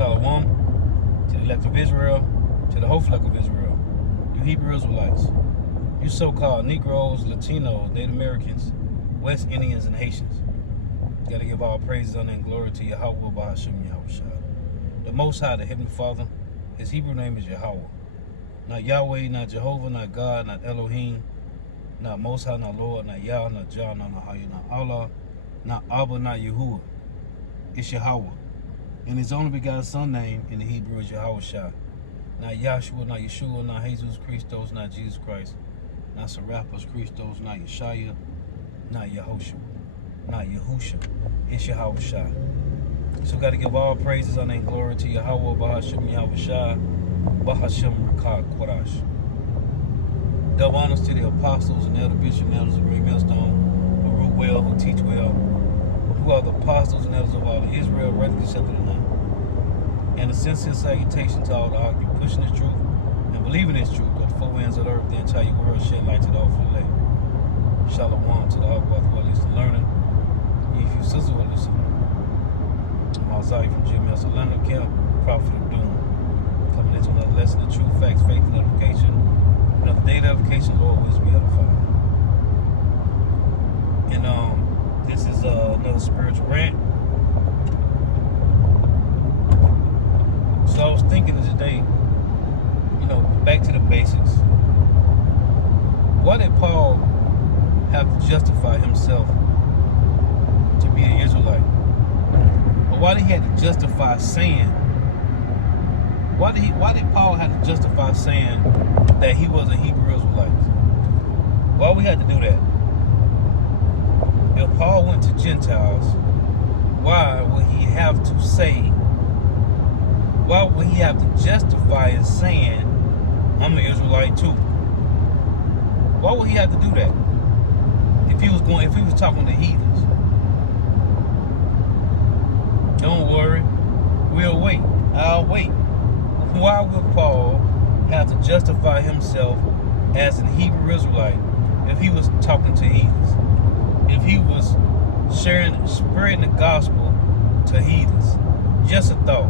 Shalom to the elect of Israel, to the whole flock of Israel, you Hebrew Israelites, you so-called Negroes, Latinos, Native Americans, West Indians, and Haitians. You gotta give all praises, honor, and glory to Yahweh Bahashim Yahushua. The Most High, the Heavenly Father, his Hebrew name is Yahweh. Not Yahweh, not Jehovah, not God, not Elohim, not Most High, not Lord, not Yah, not Jah, not Nahaya, not Allah, not Abba, not Yahuwah. It's Yahweh. And his only begotten son name in the Hebrew is Yahushua. Not Yahshua, not Yeshua, not Jesus Christos, not Jesus Christ, not Serapis Christos, not Yeshaya, not Yahushua, not Yahusha. It's Yahushua. So got to give all praises, honor, and glory to Yahweh, Bahashim Yahushua, Bahashim Rakah Quarash. Double honors to the apostles and elder bishop and elders of Great Millstone, who rule well, who teach well, who are the apostles and elders of all of Israel, rightly accepted or not. And a sincere salutation to all the arguing, pushing this truth, and believing this truth, that the four winds of the earth, the entire world, shed light to the all for the land. Shalom to the Alpha, who are listening, learning. If you sisters who are listening, I'm Isaiah from GMS Atlanta Camp, Prophet of Doom, coming into another lesson of truth, facts, faith, and edification. Another day of edification, Lord, will be edified. And this is another spiritual rant. So I was thinking today, back to the basics. Why did Paul have to justify himself to be an Israelite? Or why did he have to justify saying? Why did Paul have to justify saying that he was a Hebrew Israelite? Why we had to do that? If Paul went to Gentiles, why would he have to say? Why would he have to justify in saying, I'm an Israelite too? Why would he have to do that? If he was talking to heathens. Don't worry, we'll wait. I'll wait. Why would Paul have to justify himself as an Hebrew Israelite if he was talking to heathens? If he was spreading the gospel to heathens? Just a thought.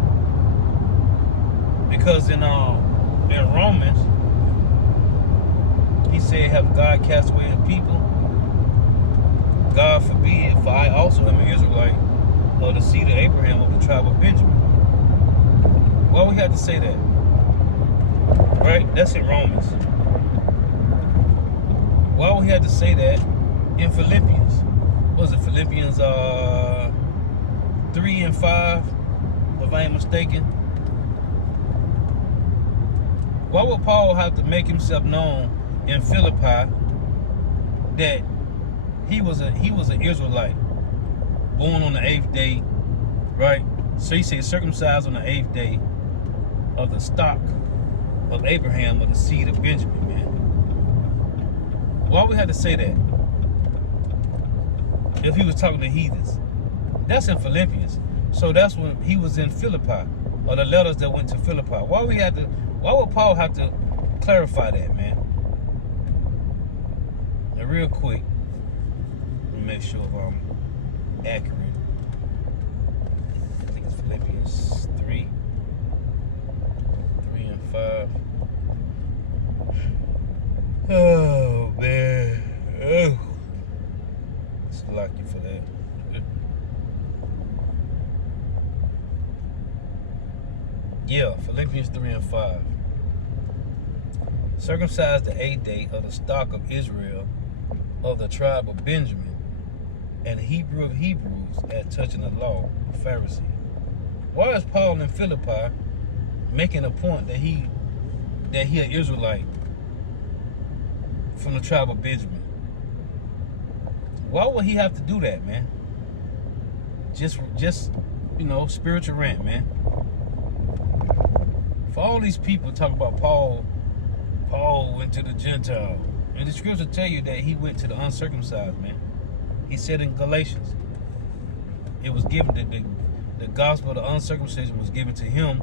Because in Romans, he said, have God cast away his people? God forbid, for I also am an Israelite of the seed of Abraham of the tribe of Benjamin. Why we have to say that? Right? That's in Romans. Why we have to say that in Philippians? Was it Philippians 3 and 5, if I ain't mistaken? Why would Paul have to make himself known in Philippi that he was an Israelite, born on the 8th day, right? So he said circumcised on the 8th day of the stock of Abraham of the seed of Benjamin, man. Why we had to say that? If he was talking to heathens. That's in Philippians. So that's when he was in Philippi, or the letters that went to Philippi. Why would Paul have to clarify that, man? Now, real quick, let me make sure if I'm accurate. I think it's Philippians 3 and 5. Oh, man. Oh. It's lucky for that. Yeah, Philippians 3 and 5. Circumcised the 8th day of the stock of Israel, of the tribe of Benjamin, and Hebrew of Hebrews, at touching the law, a Pharisee. Why is Paul in Philippi making a point that he an Israelite from the tribe of Benjamin? Why would he have to do that, man? Just spiritual rant, man. For all these people talk about Paul went to the Gentile. And the scriptures tell you that he went to the uncircumcised, man. He said in Galatians, it was given, the gospel of the uncircumcision was given to him,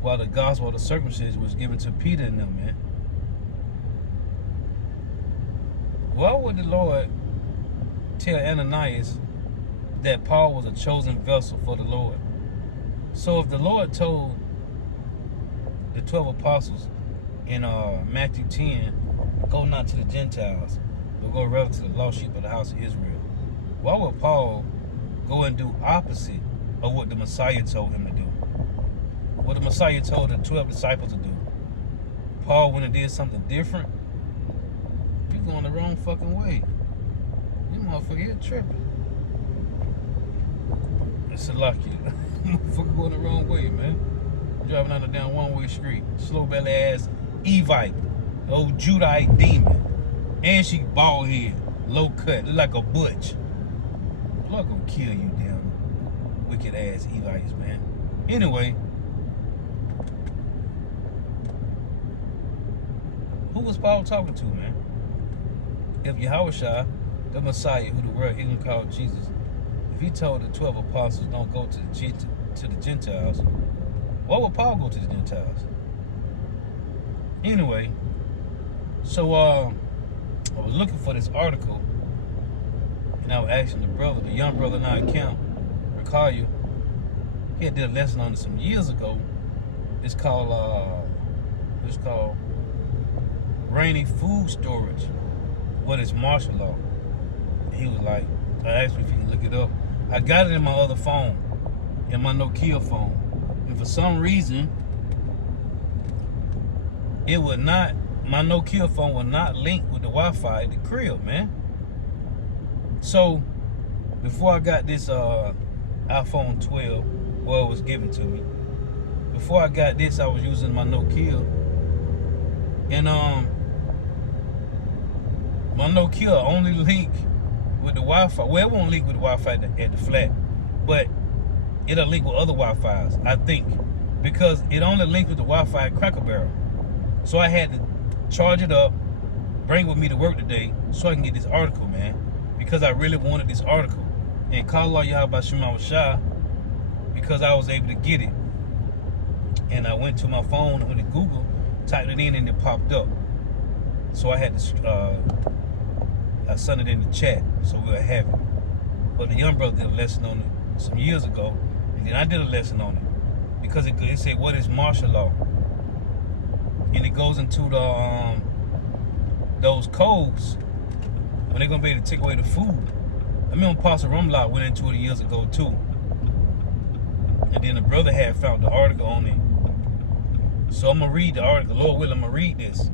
while the gospel of the circumcision was given to Peter and them, man. Why would the Lord tell Ananias that Paul was a chosen vessel for the Lord? So if the Lord told the 12 apostles in Matthew 10, go not to the Gentiles, but go rather to the lost sheep of the house of Israel, why would Paul go and do opposite of what the Messiah told him to do? What the Messiah told the 12 disciples to do. Paul went and did something different. You're going the wrong fucking way. You motherfucker, you're tripping. It's a lucky. Motherfucker going the wrong way, man. Driving down the damn one-way street. Slow belly ass Evite. Old Judite demon. And she bald head. Low cut. Look like a butch. Lord gonna kill you, damn wicked ass Evites, man. Anyway. Who was Paul talking to, man? If Yahushua, the Messiah, who the world even called Jesus, if he told the 12 apostles don't go to the Gentiles, why would Paul go to the Gentiles? Anyway, so I was looking for this article, and I was asking the brother, the young brother in our account, recall you, he had did a lesson on it some years ago. It's called rainy food storage. What is martial law? And he was like, I asked him if he can look it up. I got it in my other phone, in my Nokia phone. And for some reason, it would not, my Nokia phone would not link with the Wi-Fi at the crib, man. So, before I got this iPhone 12, well, it was given to me. Before I got this, I was using my Nokia. And my Nokia only link with the Wi-Fi. Well, it won't link with the Wi-Fi at the flat, but it'll link with other Wi-Fis, I think, because it only linked with the Wi-Fi at Cracker Barrel. So I had to charge it up, bring it with me to work today, so I can get this article, man, because I really wanted this article. And call Allah Yahweh Shema Shah, because I was able to get it. And I went to my phone, I went to Google, typed it in, and it popped up. So I had to I sent it in the chat, so we'll have it. But the young brother did a lesson on it some years ago, and then I did a lesson on it, because it said, what is martial law? And it goes into the those codes when they're gonna be able to take away the food. I remember Pastor Rumlock went into it years ago too. And then the brother had found the article on it. So I'm gonna read the article. Lord willing, I'm gonna read this.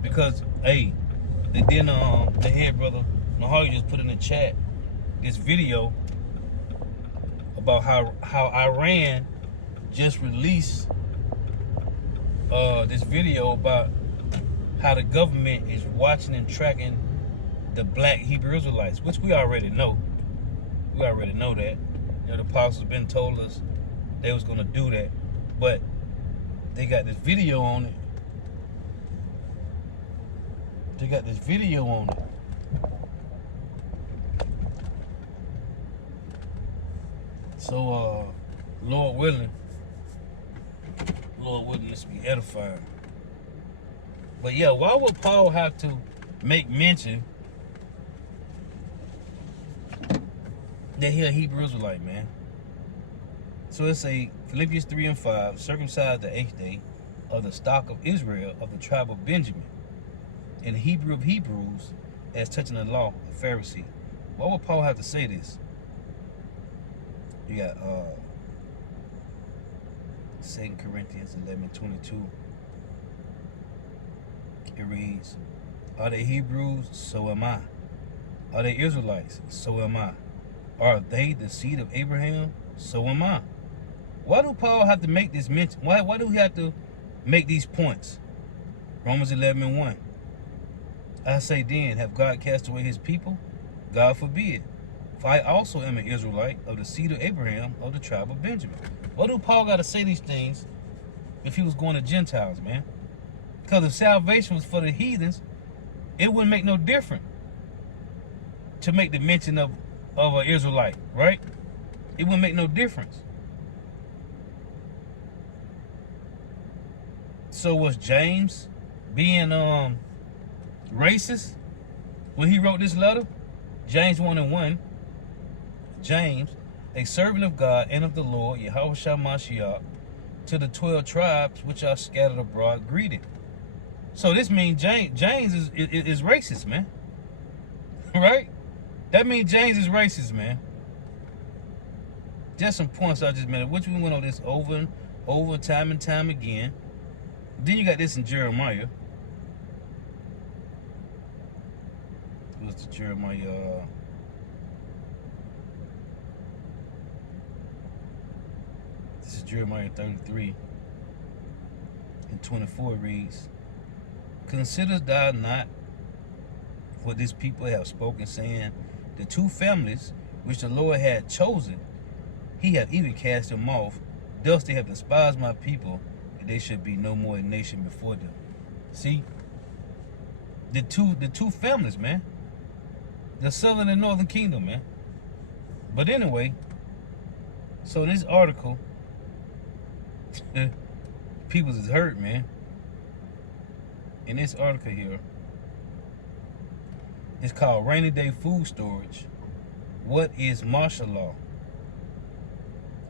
Because, hey, and then the head brother, Nahari, just put in the chat this video about how Iran just released this video about how the government is watching and tracking the black Hebrew Israelites, which we already know. We already know that. You know, the apostles been told us they was gonna do that, but they got this video on it. They got this video on it. So, Lord willing, this be edifying. But yeah, why would Paul have to make mention that he a Hebrew Israelite, man? So it's a Philippians 3 and 5, circumcised the 8th day of the stock of Israel of the tribe of Benjamin, and Hebrew of Hebrews, as touching the law, a Pharisee. Why would Paul have to say this? You got 2 Corinthians 11:22. It reads, are they Hebrews? So am I. Are they Israelites? So am I. Are they the seed of Abraham? So am I. Why do Paul have to make this mention? Why do he have to make these points? Romans 11:1. I say then, have God cast away his people? God forbid. For I also am an Israelite of the seed of Abraham of the tribe of Benjamin. Why do Paul got to say these things if he was going to Gentiles, man? Because if salvation was for the heathens, it wouldn't make no difference to make the mention of an Israelite, right? It wouldn't make no difference. So was James being racist when he wrote this letter? James 1:1. James, a servant of God and of the Lord, Yahushua Mashiach, to the 12 tribes which are scattered abroad, greeting. So this means James is racist, man. Right? That means James is racist, man. Just some points I just made, which we went on this over and over, time and time again. Then you got this in Jeremiah. What's the Jeremiah? This is Jeremiah 33 and 24 reads, "Considerest thou not what this people have spoken, saying, the two families which the Lord had chosen, he hath even cast them off. Thus they have despised my people, that they should be no more a nation before them." See, the two families, man, the southern and northern kingdom, man. But anyway, so this article, people is hurt, man. In this article here, it's called Rainy Day Food Storage. What is martial law?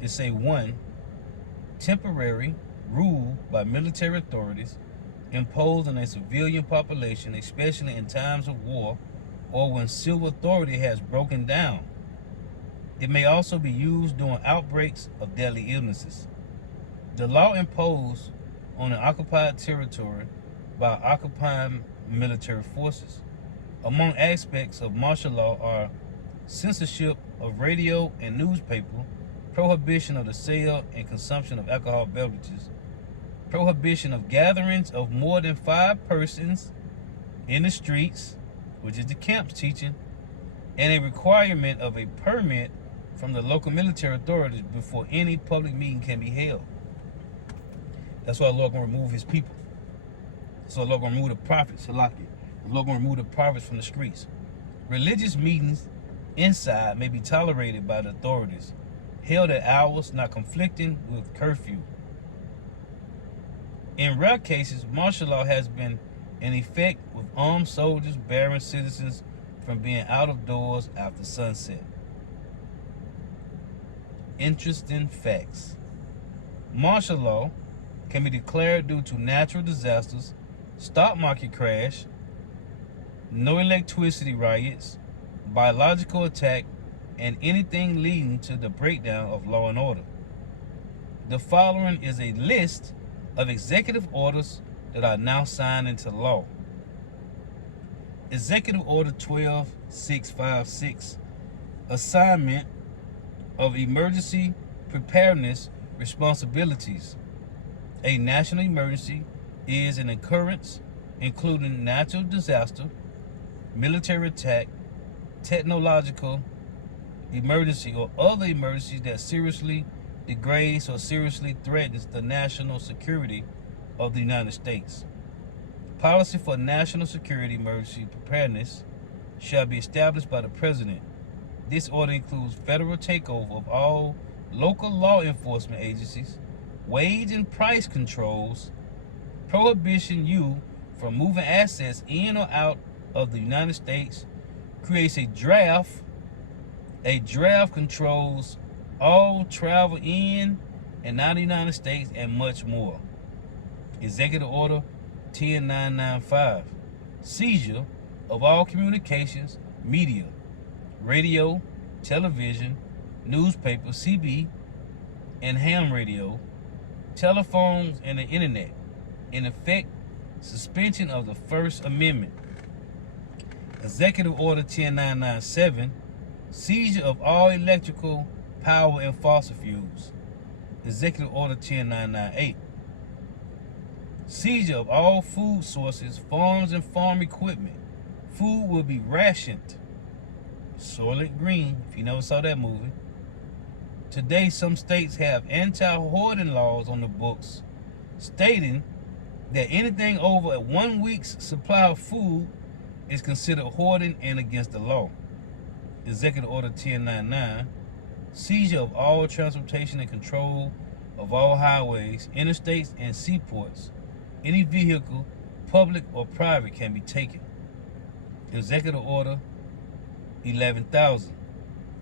It say 1, temporary rule by military authorities imposed on a civilian population, especially in times of war or when civil authority has broken down. It may also be used during outbreaks of deadly illnesses. The law imposed on an occupied territory by occupying military forces. Among aspects of martial law are censorship of radio and newspaper, prohibition of the sale and consumption of alcohol beverages, prohibition of gatherings of more than 5 persons in the streets, which is the camp's teaching, and a requirement of a permit from the local military authorities before any public meeting can be held. That's why the Lord going to remove his people. So the Lord going to remove the prophets, Salaki. The Lord going to remove the prophets from the streets. Religious meetings inside may be tolerated by the authorities, held at hours not conflicting with curfew. In rare cases, martial law has been in effect with armed soldiers barring citizens from being out of doors after sunset. Interesting facts. Martial law can be declared due to natural disasters, stock market crash, no electricity riots, biological attack, and anything leading to the breakdown of law and order. The following is a list of executive orders that are now signed into law. Executive Order 12656, assignment of emergency preparedness responsibilities. A national emergency is an occurrence including natural disaster, military attack, technological emergency, or other emergencies that seriously degrades or seriously threatens the national security of the United States. Policy for national security emergency preparedness shall be established by the President. This order includes federal takeover of all local law enforcement agencies, wage and price controls, prohibition you from moving assets in or out of the United States, creates a draft. A draft controls all travel in and out of the United States, and much more. Executive Order 10995, seizure of all communications, media, radio, television, newspaper, CB, and ham radio, telephones, and the internet. In effect, suspension of the First Amendment. Executive Order 10997, seizure of all electrical power and fossil fuels. Executive Order 10998, seizure of all food sources, farms, and farm equipment. Food will be rationed. Soylent Green, if you never saw that movie. Today, some states have anti-hoarding laws on the books stating that anything over 1 week's supply of food is considered hoarding and against the law. Executive Order 1099, seizure of all transportation and control of all highways, interstates, and seaports. Any vehicle, public or private, can be taken. Executive Order 11,000,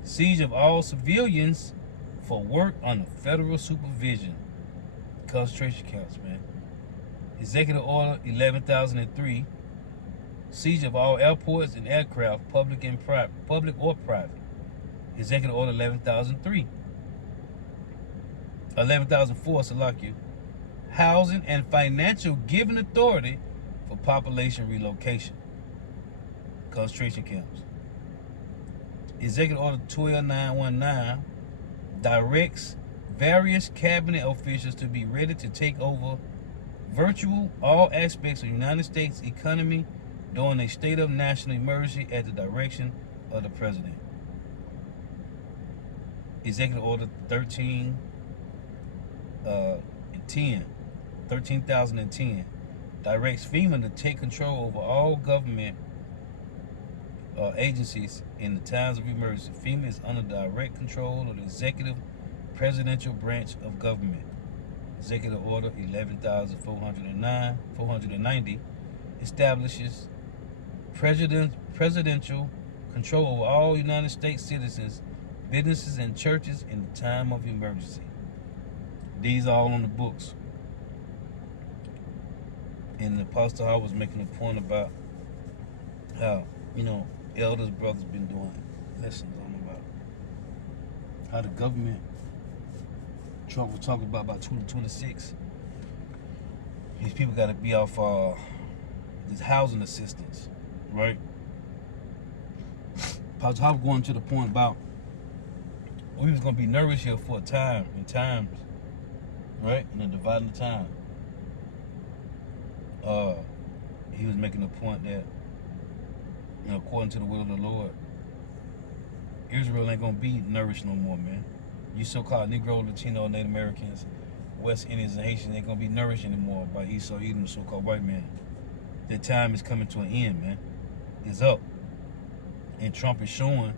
Siege of all civilians for work under federal supervision. Concentration camps, man. Executive Order 11,003. Siege of all airports and aircraft, public or private. Executive Order 11,003. 11,004, Salakia. Housing and financial giving authority for population relocation. Concentration camps. Executive Order 12,919 directs various cabinet officials to be ready to take over virtual all aspects of the United States economy during a state of national emergency at the direction of the president. Executive Order 13,010 directs FEMA to take control over all government agencies in the times of emergency. FEMA is under direct control of the executive presidential branch of government. Executive Order 11,490 establishes presidential control over all United States citizens, businesses, and churches in the time of emergency. These are all on the books. And the Apostle Howard was making a point about how, elders, brothers been doing lessons on about how the government, Trump was talking about 2026. These people got to be off this housing assistance, right? Apostle Howard going to the point about we was going to be nourished here for a time, in times, right? In the dividing time. He was making a point that, according to the will of the Lord, Israel ain't gonna be nourished no more, man. You so-called Negro, Latino, Native Americans, West Indians, and Haitians ain't gonna be nourished anymore by Esau, Edom, so-called white man. Their time is coming to an end, man. It's up. And Trump is showing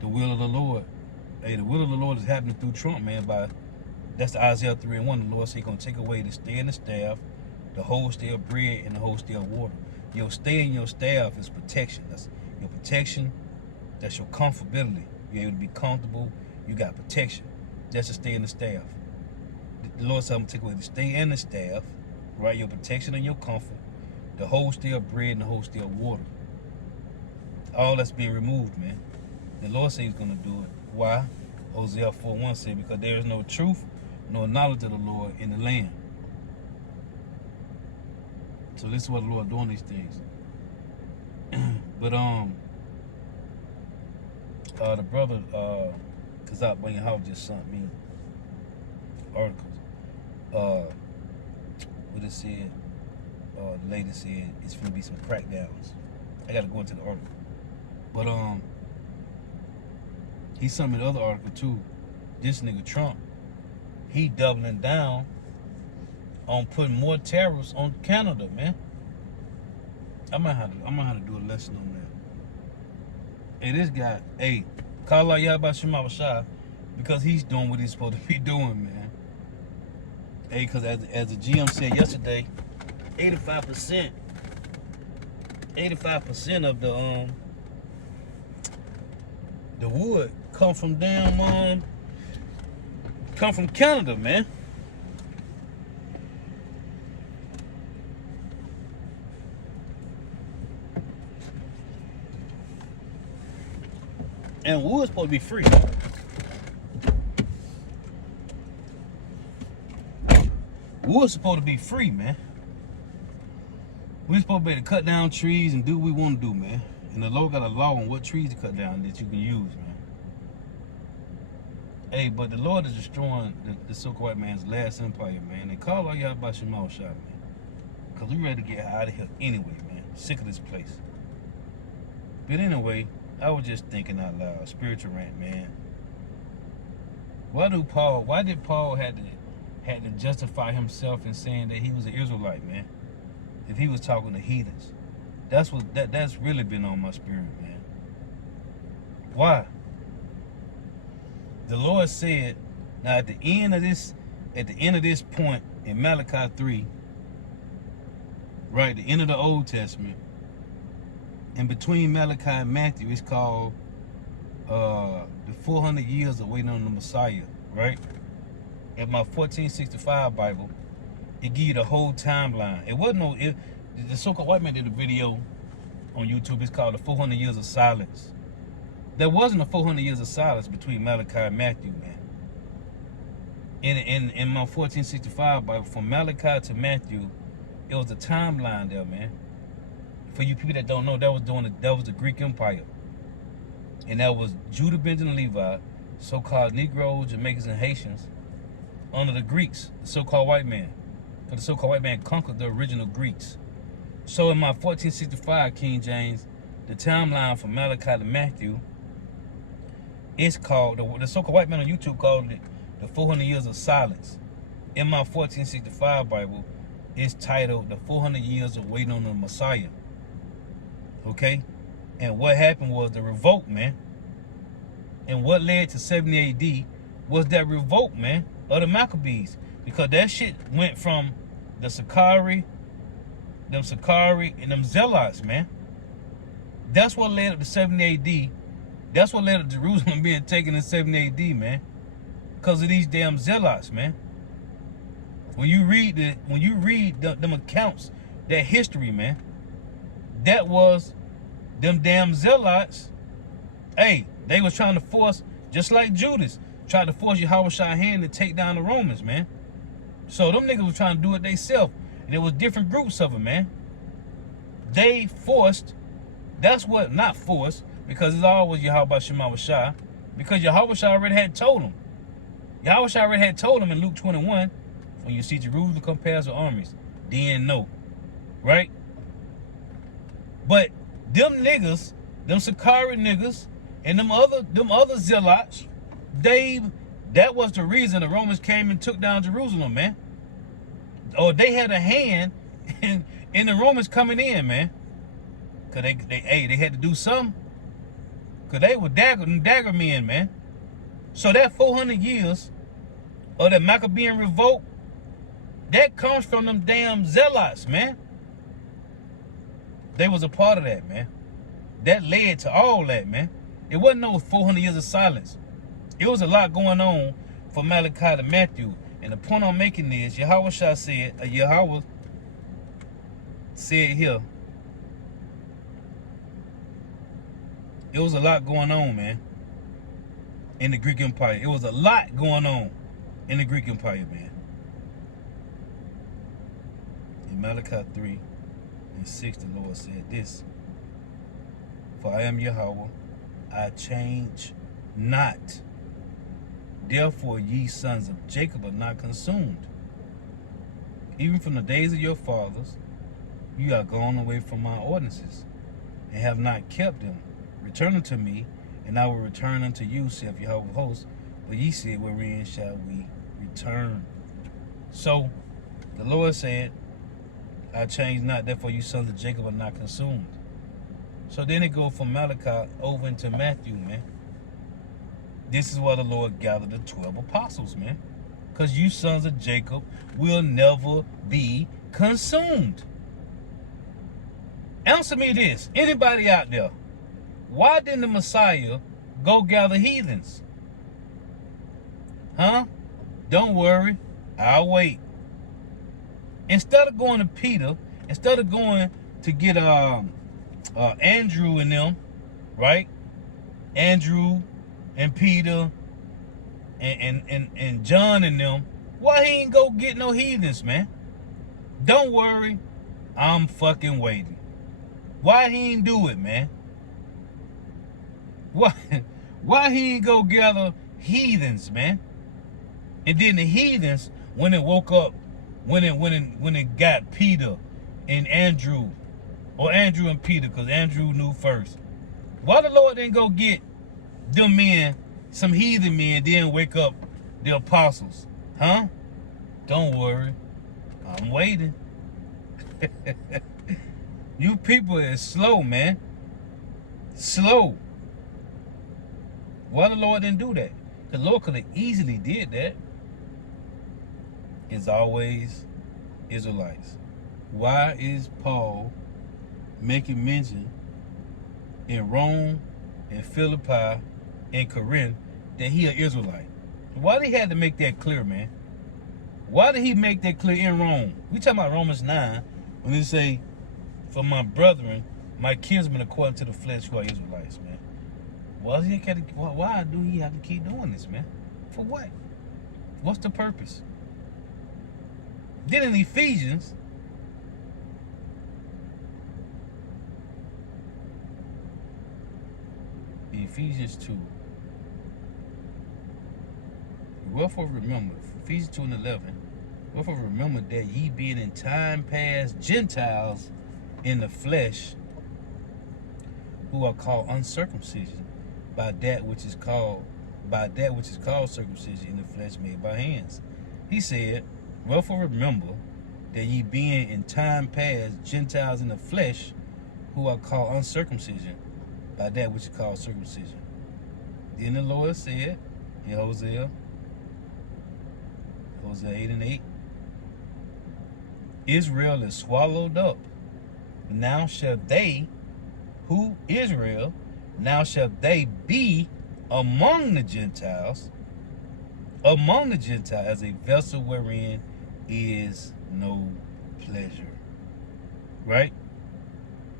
the will of the Lord. Hey, the will of the Lord is happening through Trump, man. That's the Isaiah 3:1. The Lord said he's gonna take away the stay and the staff, the whole stay of bread, and the whole stay of water. Your stay and your staff is protection. That's your protection. That's your comfortability. You're able to be comfortable. You got protection. That's the stay and the staff. The Lord said I'm going to take away the stay and the staff, right? Your protection and your comfort. The whole stay of bread and the whole stay of water. All that's being removed, man. The Lord said he's going to do it. Why? Hosea 4:1 said, because there is no truth, no knowledge of the Lord in the land. So this is what the Lord doing these things. But the brother Kazak Wayne House just sent me articles. What it said, the lady said it's gonna be some crackdowns. I gotta go into the article. But he sent me the other article too. This nigga Trump, he doubling down on putting more tariffs on Canada, man. I might have to do a lesson on that. Hey, this guy, call out Yahbashim Shah because he's doing what he's supposed to be doing, man. Hey, because as the GM said yesterday, 85% of the wood come from Canada, man. And wood's supposed to be free. Wood's supposed to be free, man. We're supposed to be able to cut down trees and do what we want to do, man. And the Lord got a law on what trees to cut down that you can use, man. Hey, but the Lord is destroying the so-called white man's last empire, man. And call all y'all about Shemal Shah, man. Because we ready to get out of here anyway, man. Sick of this place. But anyway, I was just thinking out loud. Spiritual rant, man. Why did Paul had to justify himself in saying that he was an Israelite, man? If he was talking to heathens. That's really been on my spirit, man. Why? The Lord said, now at the end of this point in Malachi 3, right, the end of the Old Testament, in between Malachi and Matthew, it's called the 400 years of waiting on the Messiah, right? In my 1465 Bible, it give you the whole timeline. It wasn't no, the so-called white man did a video on YouTube. It's called the 400 Years of Silence. There wasn't a 400 years of silence between Malachi and Matthew, man. In my 1465 Bible, from Malachi to Matthew, it was a timeline there, man. For you people that don't know, that was the Greek Empire. And that was Judah, Benjamin, and Levi, so-called Negroes, Jamaicans, and Haitians, under the Greeks, the so-called white man. Because the so-called white man conquered the original Greeks. So in my 1465 King James, the timeline from Malachi to Matthew, it's called, the so-called white man on YouTube called it the 400 Years of Silence. In my 1465 Bible, it's titled the 400 Years of Waiting on the Messiah. Okay? And what happened was the revolt, man. And what led to 70 AD was that revolt, man, of the Maccabees. Because that shit went from the Sakari, and them Zealots, man. That's what led up to 70 AD. That's what led to Jerusalem being taken in 70 AD, man. Because of these damn Zealots, man. When you read them accounts, that history, man, that was them damn Zealots. Hey, they was trying to force, just like Judas, tried to force Yahweh's hand to take down the Romans, man. So them niggas was trying to do it themselves. And it was different groups of them, man. They forced, that's what, not forced, because it's always Yahweh Shema Shah, because Yahweh already had told them. Yahweh already had told them in Luke 21, when you see Jerusalem compares with armies, then no, right? But them niggas, them Sakari niggas, and them other Zealots, that was the reason the Romans came and took down Jerusalem, man. Or they had a hand in the Romans coming in, man. Cause they had to do something. Cause they were dagger men, man. So that 400 years of the Maccabean revolt, that comes from them damn Zealots, man. They was a part of that, man. That led to all that, man. It wasn't no 400 years of silence. It was a lot going on from Malachi to Matthew. And the point I'm making is, Yahweh said here, it was a lot going on, man, in the Greek Empire. It was a lot going on in the Greek Empire, man. In Malachi 3:6, the Lord said this: For I am Yahweh, I change not. Therefore ye sons of Jacob are not consumed. Even from the days of your fathers, you are gone away from my ordinances, and have not kept them. Return unto me, and I will return unto you, saith Yahweh of hosts. But ye said, wherein shall we return? So the Lord said, I change not, therefore you sons of Jacob are not consumed. So then it goes from Malachi over into Matthew, man. This is why the Lord gathered the 12 apostles, man. Because you sons of Jacob will never be consumed. Answer me this. Anybody out there, why didn't the Messiah go gather heathens? Huh? Don't worry. I'll wait. Instead of going to Peter, instead of going to get Andrew and them, right? Andrew and Peter and John and them, why he ain't go get no heathens, man? Don't worry, I'm fucking waiting. Why he ain't do it, man? Why he ain't go gather heathens, man? And then the heathens, when it woke up, when it got Peter and Andrew, or Andrew and Peter, because Andrew knew first. Why the Lord didn't go get them men, some heathen men, then wake up the apostles? Huh? Don't worry, I'm waiting. You people is slow, man. Slow. Why the Lord didn't do that? The Lord could have easily did that. It's always Israelites. Why is Paul making mention in Rome and Philippi in Corinth that he an Israelite. Why did he have to make that clear, man? Why did he make that clear in Rome? We talking about Romans 9 when he say, for my brethren, my kinsmen according to the flesh who are Israelites, man. Why do he have to keep doing this, man? For what? What's the purpose? Then in Ephesians, Ephesians 2. Wherefore remember, Ephesians 2 and 11, wherefore remember that ye being in time past Gentiles in the flesh, who are called uncircumcision by that which is called circumcision in the flesh made by hands. He said, wherefore remember that ye being in time past Gentiles in the flesh, who are called uncircumcision by that which is called circumcision. Then the Lord said in Hosea 8 and 8, Israel is swallowed up. Now shall they, who Israel, now shall they be among the Gentiles, as a vessel wherein is no pleasure. Right?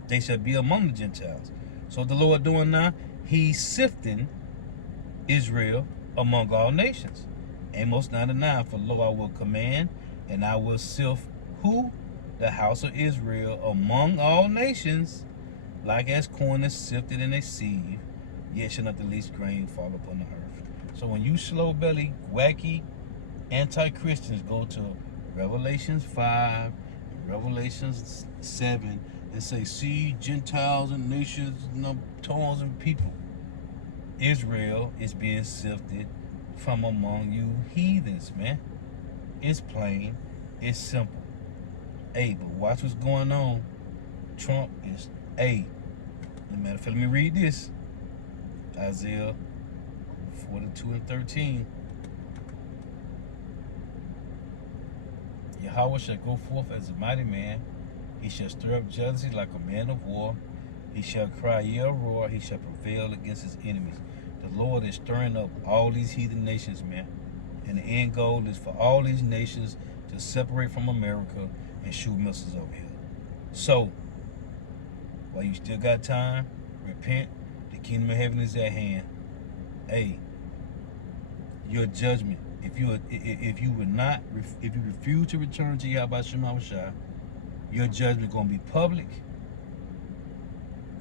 They shall be among the Gentiles. So what the Lord doing now, he's sifting Israel among all nations. Amos 9:9, for lo, I will command, and I will sift who? The house of Israel among all nations, like as corn is sifted in a sieve, yet shall not the least grain fall upon the earth. So when you slow-belly, wacky, anti-Christians go to Revelations 5, and Revelations 7, and say, see, Gentiles and nations, tongues and people. Israel is being sifted from among you heathens, man. It's plain, it's simple. Hey, but watch what's going on. Trump is, hey, as a matter of fact, let me read this. Isaiah 42 and 13. Yahweh shall go forth as a mighty man. He shall stir up jealousy like a man of war. He shall cry, yea, roar. He shall prevail against his enemies. The Lord is stirring up all these heathen nations, man. And the end goal is for all these nations to separate from America and shoot missiles over here. So, while you still got time, repent. The kingdom of heaven is at hand. Hey, your judgment. If you refuse to return to Yahweh Shema Shai, your judgment is going to be public.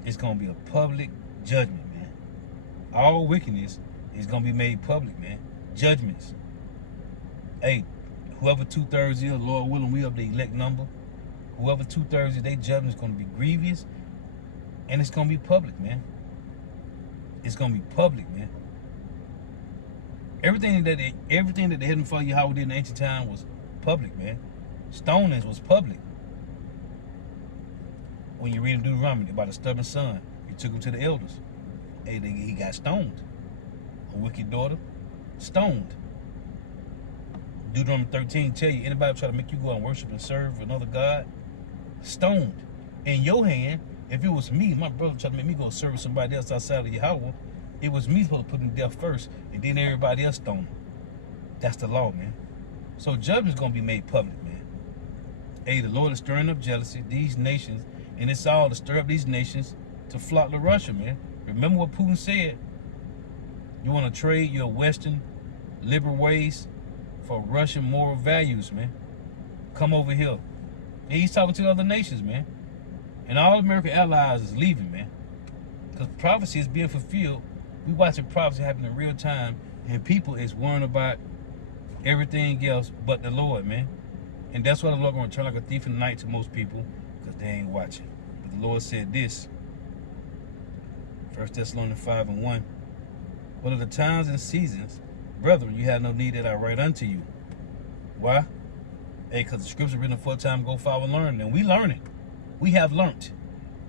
It's going to be a public judgment, man. All wickedness is going to be made public, man. Judgments. Hey, whoever 2/3 is, Lord willing, we up the elect number. Whoever 2/3 is, their judgment is going to be grievous. And it's going to be public, man. It's going to be public, man. Everything that the Heavenly Father Yahweh did in ancient time was public, man. Stonings was public. When you read in Deuteronomy about a stubborn son, he took him to the elders. Hey, he got stoned. A wicked daughter, stoned. Deuteronomy 13 tell you, anybody try to make you go and worship and serve another God, stoned. In your hand, if it was me, my brother tried to make me go serve somebody else outside of Yahweh, it was me supposed to put him to death first, and then everybody else stoned him. That's the law, man. So judgment's going to be made public, man. Hey, the Lord is stirring up jealousy, these nations, and it's all to stir up these nations to flock to Russia, man. Remember what Putin said? You want to trade your Western liberal ways for Russian moral values, man. Come over here. And he's talking to other nations, man. And all American allies is leaving, man. Because prophecy is being fulfilled. We watching prophecy happen in real time, and people is worrying about everything else but the Lord, man. And that's why the Lord going to turn like a thief in the night to most people, because they ain't watching. But the Lord said this, 1 Thessalonians 5 and 1. What are the times and seasons, brethren, you have no need that I write unto you. Why? Hey, because the scripture written for a time ago, follow learning. And we learning. We have learnt.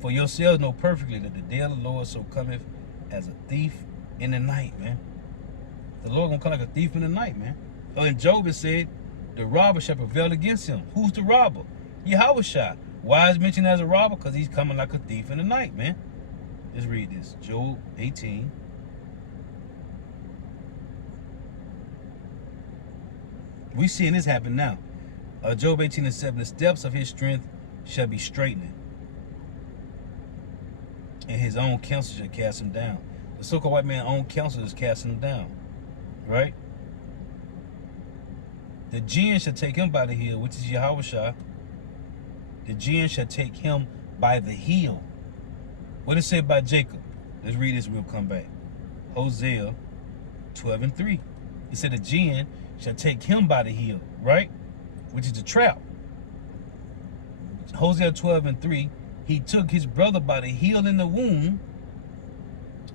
For yourselves know perfectly that the day of the Lord so cometh as a thief in the night, man. The Lord gonna come like a thief in the night, man. And Job has said, the robber shall prevail against him. Who's the robber? Yahweh Shai. Why is mentioned as a robber? Because he's coming like a thief in the night, man. Let's read this. Job 18 We seeing this happen now. Job 18:7, the steps of his strength shall be straightening, and his own counsel shall cast him down. The so-called white man's own counsel is casting him down, right? The jinn shall take him by the heel, which is Yahushua. The jinn shall take him by the heel. What it said by Jacob? Let's read this and we'll come back. Hosea 12:3. It said the jinn shall take him by the heel, right? Which is the trap. Hosea 12:3. He took his brother by the heel in the womb,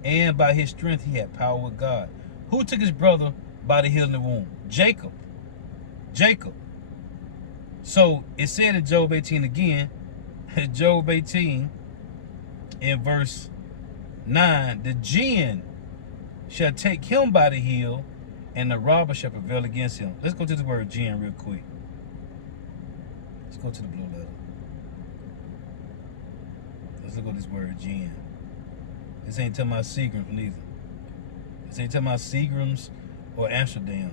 and by his strength he had power with God. Who took his brother by the heel in the womb? Jacob. Jacob. So it said in Job 18 again, Job 18 in verse 9, the jinn shall take him by the heel, and the robber shall prevail against him. Let's go to the word jinn real quick. Let's go to the blue letter. Let's look at this word jinn. This ain't talking about Seagrams neither. This ain't talking about Seagrams or Amsterdam.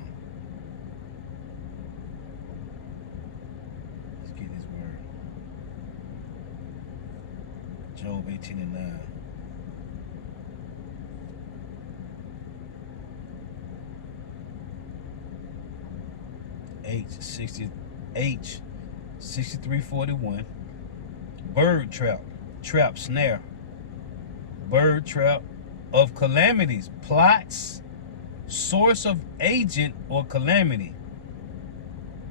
Let's get this word. Job 18:9. H 6341. Bird trap. Trap, snare. Bird trap of calamities, plots, source of agent or calamity.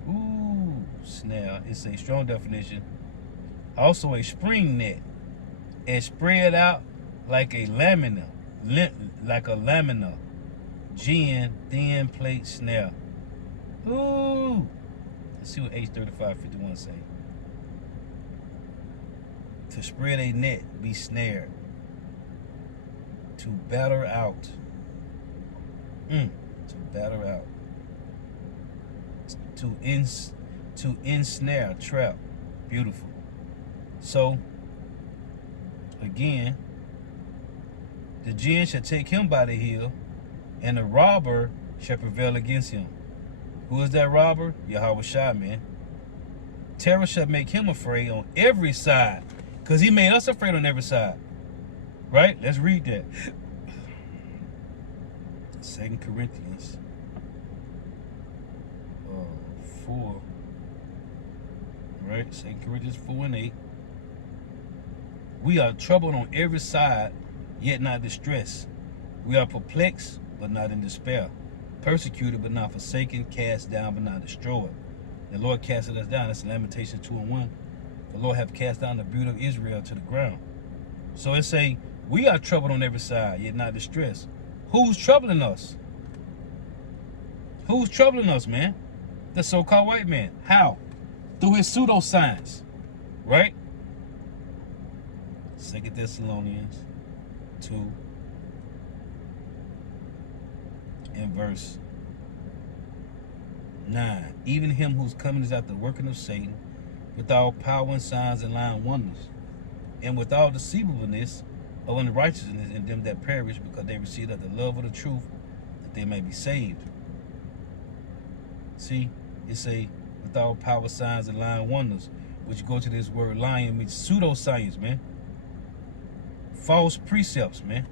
Ooh, snare. It's a strong definition. Also a spring net, and spread out like a lamina, Jinn, thin plate snare. Ooh. Let's see what H3551 say. To spread a net, be snared. To batter out. To batter out. To ensnare, trap. Beautiful. So, again, the jinn shall take him by the heel, and the robber shall prevail against him. Who is that robber? Yahushua, man. Terror shall make him afraid on every side, because he made us afraid on every side. Right? Let's read that. 2 Corinthians 4. Right? 2 Corinthians 4:8. We are troubled on every side, yet not distressed. We are perplexed, but not in despair. Persecuted, but not forsaken. Cast down, but not destroyed. The Lord casted us down. That's Lamentations 2:1. The Lord hath cast down the beauty of Israel to the ground. So it's saying, we are troubled on every side, yet not distressed. Who's troubling us? Who's troubling us, man? The so-called white man. How? Through his pseudoscience. Right? 2 Thessalonians 2 and verse 9. Even him whose coming is after the working of Satan, with all power and signs and lying wonders, and with all deceivableness of unrighteousness in them that perish, because they receive of the love of the truth, that they may be saved. See, it say, with all power, signs, and lying wonders, which go to this word lying means pseudoscience, man. False precepts, man.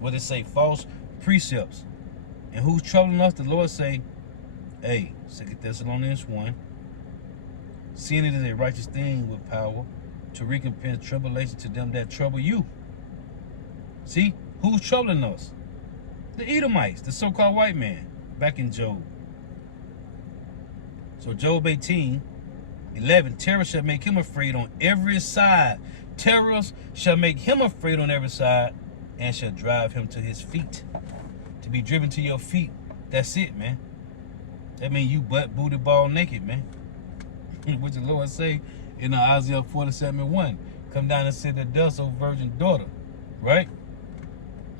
What it say? False precepts. And who's troubling us? The Lord say, hey, 2 Thessalonians 1, seeing it is a righteous thing with power to recompense tribulation to them that trouble you. See, who's troubling us? The Edomites, the so-called white man, back in Job. So Job 18:11, terror shall make him afraid on every side. Terrors shall make him afraid on every side, and shall drive him to his feet. To be driven to your feet, that's it, man. That means you butt, booty, ball naked, man. What the Lord say in Isaiah 47:1. Come down and sit at the dust, O virgin daughter. Right?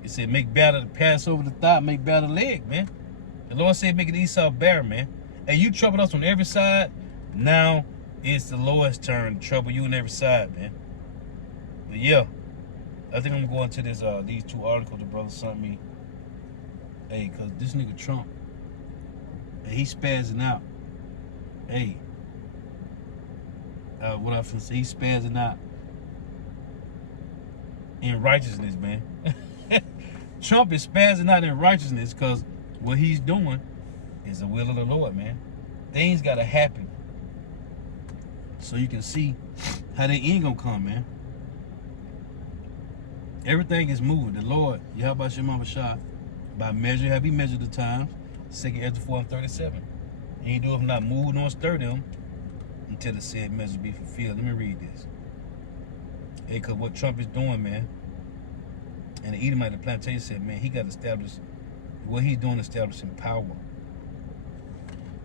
It said, make better the pass over the thigh, make better the leg, man. The Lord said, make it Esau bear, man. And you troubled us on every side. Now it's the Lord's turn to trouble you on every side, man. But yeah, I think I'm going to this these two articles the brother sent me. Hey, cause this nigga Trump, and he spazzing out. Hey, what I feel say, he's spazzing out in righteousness, man. Trump is spazzing out in righteousness because what he's doing is the will of the Lord, man. Things gotta happen so you can see how the end gonna come, man. Everything is moving. The Lord, Yahweh Shema Shah, by measure have he measured the times. 2 Ezra 4:37. And he do if not move nor stir them until the said measure be fulfilled. Let me read this. Hey, because what Trump is doing, man, and the Edomite, the plantation said, man, he got to establish, what he's doing, establishing power.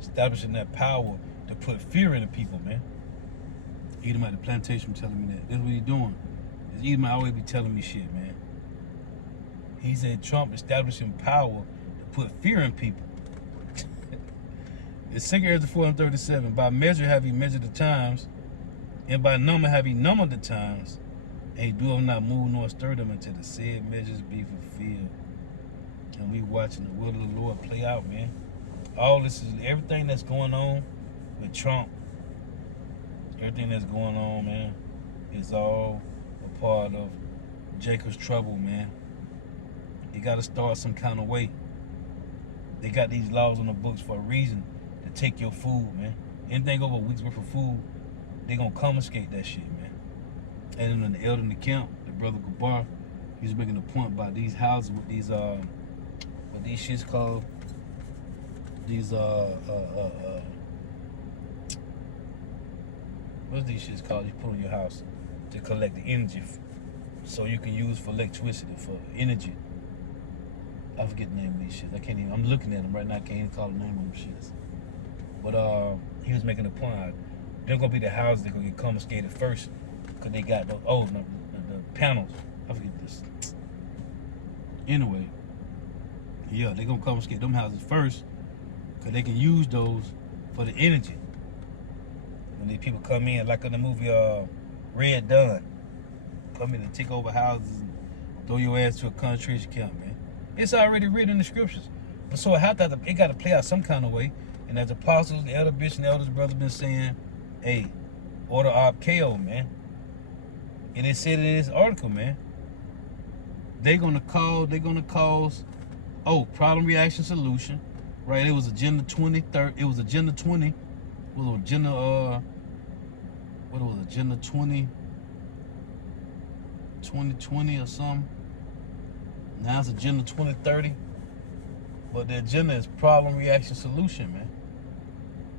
Establishing that power to put fear in the people, man. Edomite, the plantation, telling me that. That's what he's doing. This Edomite always be telling me shit, man. He said Trump establishing power to put fear in people. It's 2 Ezra 4:37. By measure have he measured the times, and by number have he numbered the times, and he doeth not move nor stir them until the said measures be fulfilled. And we watching the will of the Lord play out, man. All this is everything that's going on with Trump. Everything that's going on, man, is all a part of Jacob's trouble, man. You got to start some kind of way. They got these laws on the books for a reason, to take your food, man. Anything over a week's worth of food, they gonna confiscate that shit, man. And then the elder in the camp, the brother Gabar, he was making a point about these houses with these what these shits called, these what's these shits called you put in your house to collect the energy so you can use for electricity, for energy. I forget the name of these shits. I can't even, I'm looking at them right now, I can't even call the name of them shits. But he was making a point. They're gonna be the houses that gonna get confiscated first, cause they got the panels. I forget this. Anyway, yeah, they gonna confiscate them houses first, cause they can use those for the energy. When these people come in, like in the movie Red Dawn, come in and take over houses and throw your ass to a concentration camp, man. It's already written in the scriptures. But so it got to play out some kind of way. And as apostles, the elder bishop, and the elders brothers been saying, hey, order ob KO, man. And it said in this article, man, they're gonna cause, problem, reaction, solution. Right? It was Agenda 2030. It was Agenda 20. What was Agenda 2020 or something? Now it's Agenda 2030. But the agenda is problem, reaction, solution, man.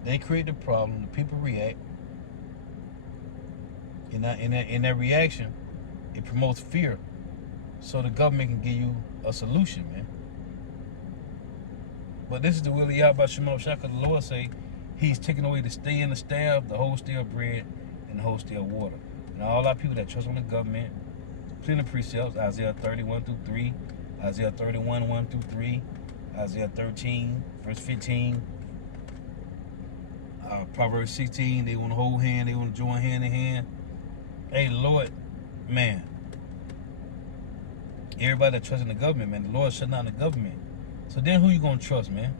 They create the problem, the people react. In that reaction, it promotes fear. So the government can give you a solution, man. But this is the will of Yahweh Shema Shaka. The Lord say he's taking away the stay in the staff, the whole stay of bread, and the whole stay of water. And all our people that trust on the government, plenty of precepts, Isaiah 30:1-3, Isaiah 31:1-3, Isaiah 13, verse 15, Proverbs 16, they want to hold hand, they want to join hand in hand. Hey, Lord, man, everybody that trusts in the government, man, the Lord shut down the government. So then who you going to trust, man?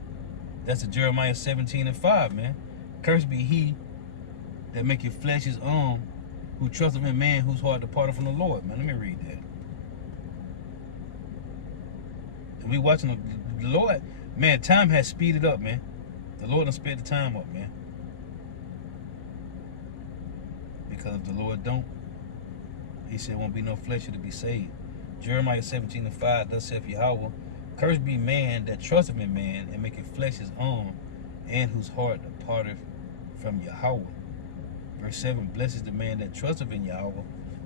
That's the Jeremiah 17:5, man. Cursed be he that maketh flesh his arm, who trusteth in man, whose heart departed from the Lord, man. Let me read that. And we watching the Lord, man, time has speeded up, man. The Lord done sped the time up, man. Because if the Lord don't, he said won't be no flesh to be saved. Jeremiah 17:5, thus saith Yahweh, cursed be man that trusteth in man, and maketh flesh his arm, and whose heart departeth from Yahweh. Verse 7, blessed is the man that trusteth in Yahweh,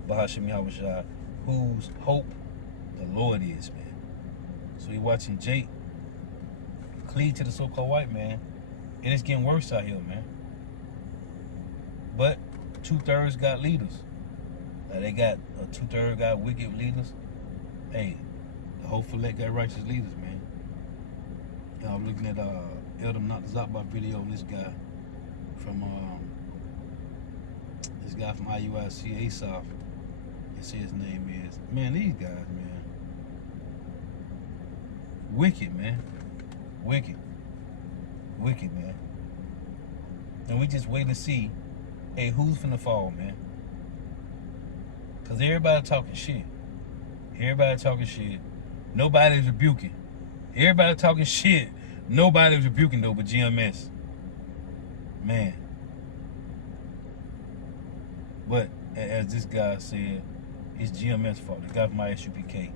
Bahashem Yahweh Shah, whose hope the Lord is, man. So you're watching Jake cleave to the so-called white man, and it's getting worse out here, man. But 2/3 got leaders. They got 2/3 got wicked leaders. Hey, the whole select got righteous leaders, man. Y'all looking at Eldam Not the Zotbot video on this guy from IUIC ASOF. You see his name is. Man, these guys, man. Wicked, man. Wicked, man. And we just wait to see, hey, who's finna fall, man? Because everybody talking shit. Everybody talking shit. Nobody's rebuking. Everybody talking shit. Nobody's rebuking, though, but GMS. Man. But, as this guy said, it's GMS fault. The guy from my SUPK.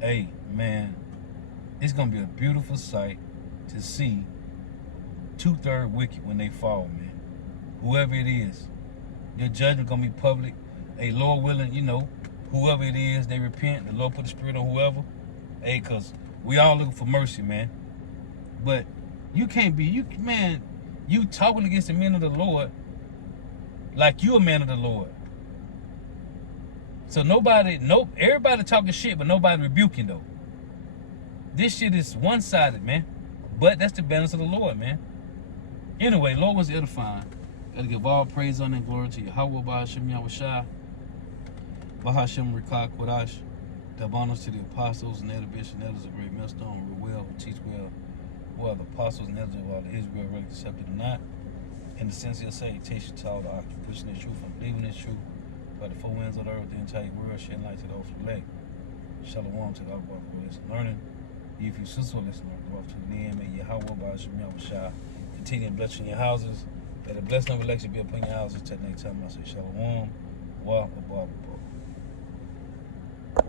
Hey, man. It's going to be a beautiful sight to see 2/3 wicked when they fall, man. Whoever it is. Your judgment going to be public. Hey, Lord willing, you know, whoever it is, they repent. The Lord put the spirit on whoever. Hey, because we all looking for mercy, man. But you can't be, you talking against the men of the Lord like you a man of the Lord. So everybody talking shit, but nobody rebuking, though. This shit is one-sided, man. But that's the balance of the Lord, man. Anyway, Lord was edifying. Gotta give all praise, honor, and glory to Yahweh, Bahashem, Yahushua, Bahashem, Rikak, Kodash. Dub honors to the apostles and elder bishops and elders of great millstone, who well, who teach well, who are the apostles and elders of all the Israel, really accepted or not. In the sincere salutation to all the octave, pushing this truth and believing this truth, by the four winds of the earth, the entire world, shedding light to the whole elect. Shalom to the Abba for listening, learning. If you sister listening, go off to the end, may Yahweh, Bahashem, Yahushua, continue to bless you in your houses. May the blessing of election be upon your houses. Till next time, I say Shalom. Wa,